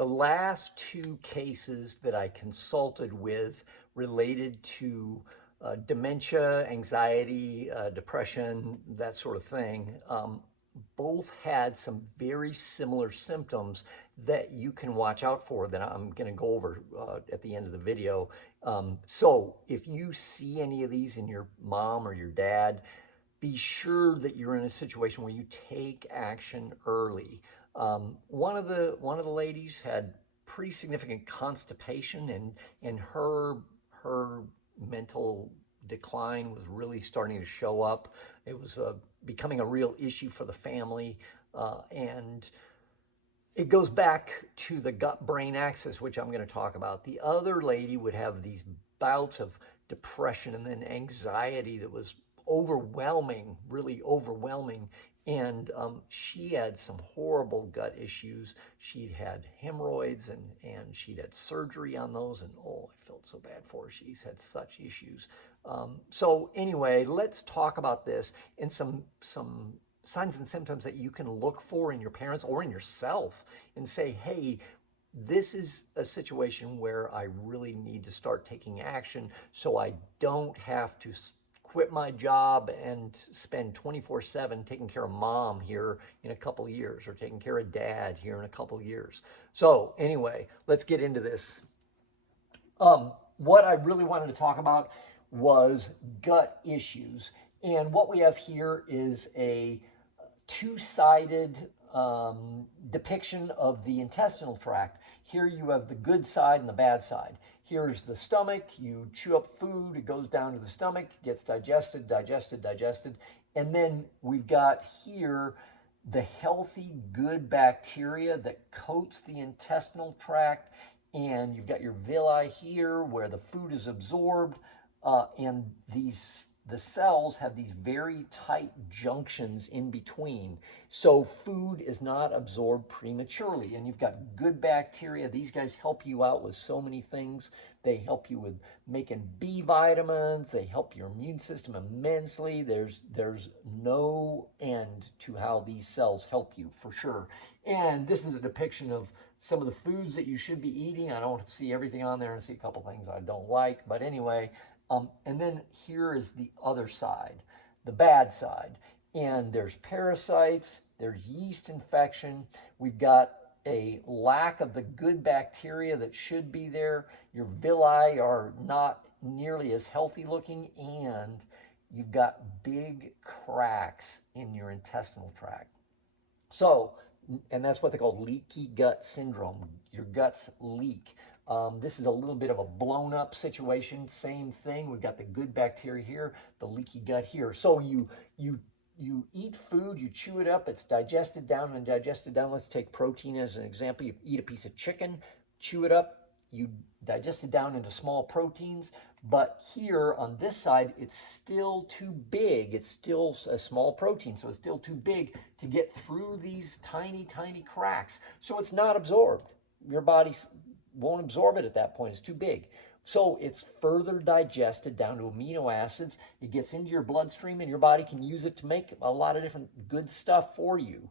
The last two cases that I consulted with related to dementia, anxiety, depression, that sort of thing. Both had some very similar symptoms that you can watch out for that I'm going to go over at the end of the video. So if you see any of these in your mom or your dad, be sure that you're in a situation where you take action early. One of the ladies had pretty significant constipation, and her mental decline was really starting to show up. It was becoming a real issue for the family, and it goes back to the gut-brain axis, which I'm going to talk about. The other lady would have these bouts of depression and then anxiety that was overwhelming, really overwhelming. And she had some horrible gut issues. She'd had hemorrhoids, and she'd had surgery on those. And oh, I felt so bad for her. She's had such issues. So anyway, let's talk about this and some signs and symptoms that you can look for in your parents or in yourself and say, hey, this is a situation where I really need to start taking action so I don't have to quit my job and spend 24/7 taking care of mom here in a couple of years, or taking care of dad here in a couple of years. So anyway, let's get into this. What I really wanted to talk about was gut issues. And what we have here is a two-sided depiction of the intestinal tract. Here you have the good side and the bad side. Here's the stomach. You chew up food, it goes down to the stomach, gets digested. And then we've got here the healthy, good bacteria that coats the intestinal tract. And you've got your villi here where the food is absorbed. And the cells have these very tight junctions in between. So food is not absorbed prematurely. And you've got good bacteria. These guys help you out with so many things. They help you with making B vitamins. They help your immune system immensely. There's no end to how these cells help you, for sure. And this is a depiction of some of the foods that you should be eating. I don't see everything on there. I see a couple things I don't like. But anyway, and then here is the other side, the bad side. And there's parasites, there's yeast infection. We've got a lack of the good bacteria that should be there. Your villi are not nearly as healthy looking, and you've got big cracks in your intestinal tract. So, and that's what they call leaky gut syndrome. Your guts leak. This is a little bit of a blown up situation. Same thing. We've got the good bacteria here, the leaky gut here. So you eat food, you chew it up, it's digested down and digested down. Let's take protein as an example. You eat a piece of chicken, chew it up, you digest it down into small proteins. But here on this side, it's still too big. It's still a small protein, so it's still too big to get through these tiny, tiny cracks. So it's not absorbed. Your body won't absorb it at that point. It's too big. So it's further digested down to amino acids. It gets into your bloodstream, and your body can use it to make a lot of different good stuff for you.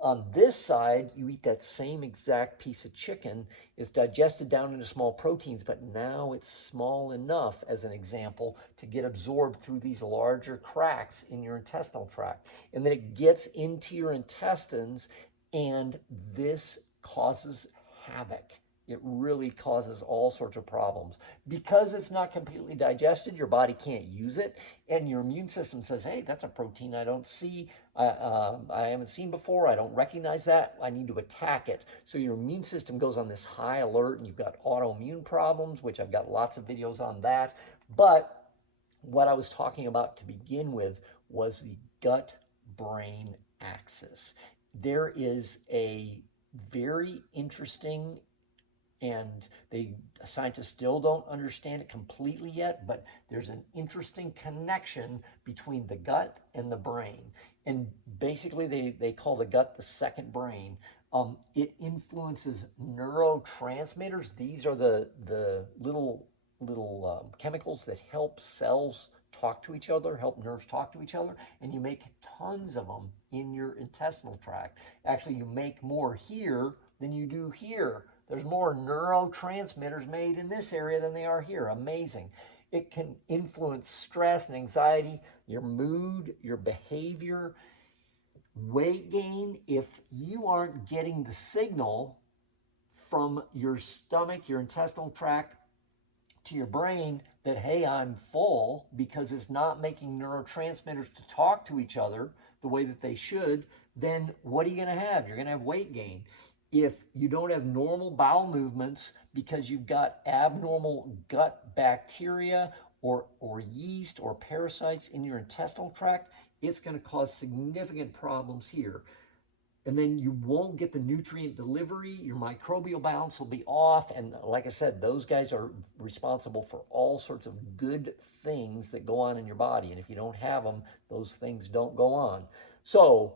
On this side, you eat that same exact piece of chicken. It's digested down into small proteins, but now it's small enough, as an example, to get absorbed through these larger cracks in your intestinal tract. And then it gets into your intestines, and this causes havoc. It really causes all sorts of problems. Because it's not completely digested, your body can't use it, and your immune system says, hey, that's a protein I don't see, I haven't seen before, I don't recognize that, I need to attack it. So your immune system goes on this high alert, and you've got autoimmune problems, which I've got lots of videos on that. But what I was talking about to begin with was the gut-brain axis. There is a very interesting, and scientists still don't understand it completely yet, but there's an interesting connection between the gut and the brain. And basically they call the gut the second brain. It influences neurotransmitters. These are the little chemicals that help cells talk to each other, help nerves talk to each other, and you make tons of them in your intestinal tract. Actually, you make more here than you do here. There's more neurotransmitters made in this area than they are here. Amazing. It can influence stress and anxiety, your mood, your behavior, weight gain. If you aren't getting the signal from your stomach, your intestinal tract, to your brain that, hey, I'm full, because it's not making neurotransmitters to talk to each other the way that they should, then what are you going to have? You're going to have weight gain. If you don't have normal bowel movements because you've got abnormal gut bacteria or yeast or parasites in your intestinal tract, it's going to cause significant problems here. And then you won't get the nutrient delivery. Your microbial balance will be off. And like I said, those guys are responsible for all sorts of good things that go on in your body. And if you don't have them, those things don't go on. So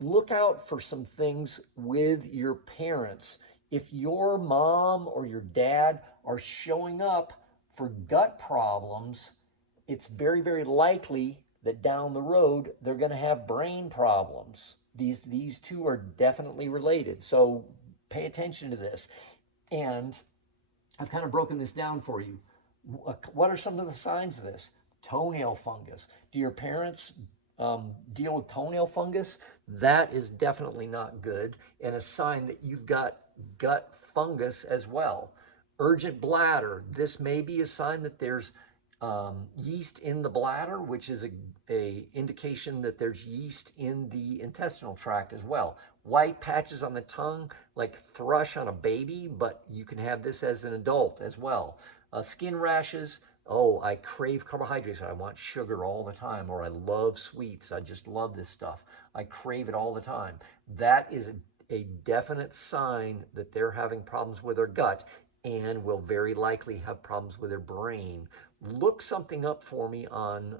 look out for some things with your parents. If your mom or your dad are showing up for gut problems, it's very, very likely that down the road they're going to have brain problems. These two are definitely related. So pay attention to this. And I've kind of broken this down for you. What are some of the signs of this? Toenail fungus. Do your parents deal with toenail fungus? That is definitely not good, and a sign that you've got gut fungus as well. Urgent bladder. This may be a sign that there's yeast in the bladder, which is a indication that there's yeast in the intestinal tract as well. White patches on the tongue, like thrush on a baby, but you can have this as an adult as well. Skin rashes. Oh, I crave carbohydrates. I want sugar all the time, or I love sweets. I just love this stuff. I crave it all the time. That is a definite sign that they're having problems with their gut and will very likely have problems with their brain. Look something up for me on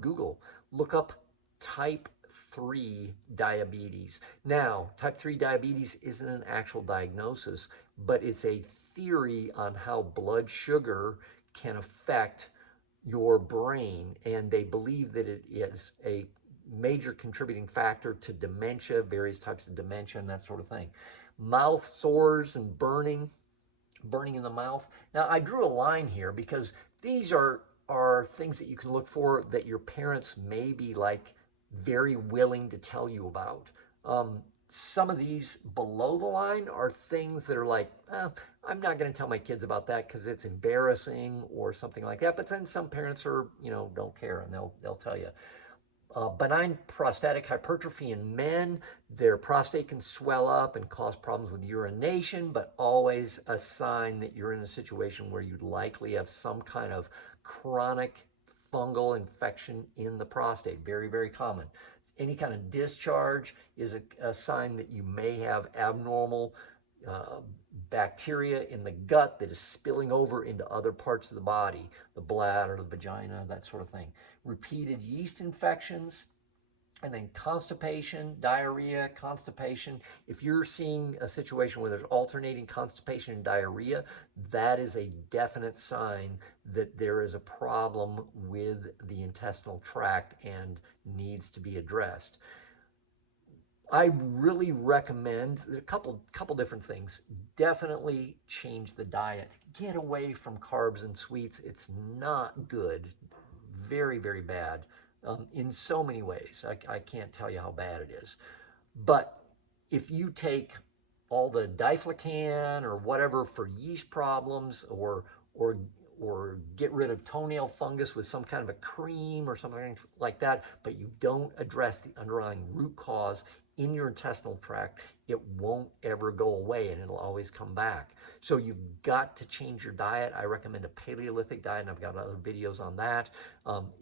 Google. Look up type 3 diabetes. Now, type 3 diabetes isn't an actual diagnosis, but it's a theory on how blood sugar can affect your brain, and they believe that it is a major contributing factor to dementia, various types of dementia, and that sort of thing. Mouth sores and burning in the mouth. Now, I drew a line here because these are things that you can look for that your parents may be like very willing to tell you about. Some of these below the line are things that are like, I'm not going to tell my kids about that because it's embarrassing or something like that. But then some parents are, don't care, and they'll tell you. Benign prostatic hypertrophy in men. Their prostate can swell up and cause problems with urination, but always a sign that you're in a situation where you'd likely have some kind of chronic fungal infection in the prostate. Very, very common. Any kind of discharge is a sign that you may have abnormal bacteria in the gut that is spilling over into other parts of the body, the bladder, the vagina, that sort of thing. Repeated yeast infections, and then constipation, diarrhea, constipation. If you're seeing a situation where there's alternating constipation and diarrhea, that is a definite sign that there is a problem with the intestinal tract and needs to be addressed. I really recommend a couple different things. Definitely change the diet. Get away from carbs and sweets. It's not good. Very, very bad in so many ways. I can't tell you how bad it is. But if you take all the diflucan or whatever for yeast problems, or get rid of toenail fungus with some kind of a cream or something like that, but you don't address the underlying root cause in your intestinal tract, it won't ever go away and it'll always come back. So you've got to change your diet. I recommend a Paleolithic diet, and I've got other videos on that.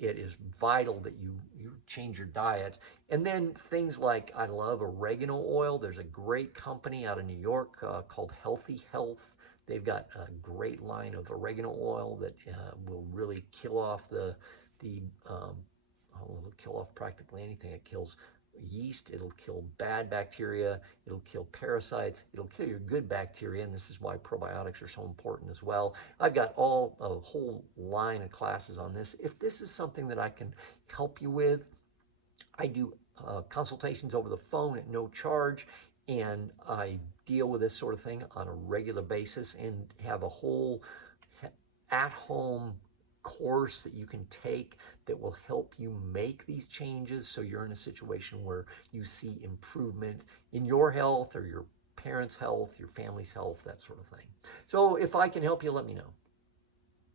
It is vital that you change your diet. And then things like, I love oregano oil. There's a great company out of New York called Healthy Health. They've got a great line of oregano oil that will really kill off it'll kill off practically anything. It kills yeast, it'll kill bad bacteria, it'll kill parasites, it'll kill your good bacteria, and this is why probiotics are so important as well. I've got a whole line of classes on this. If this is something that I can help you with, I do consultations over the phone at no charge, and I deal with this sort of thing on a regular basis and have a whole at-home course that you can take that will help you make these changes so you're in a situation where you see improvement in your health or your parents' health, your family's health, that sort of thing. So if I can help you, let me know.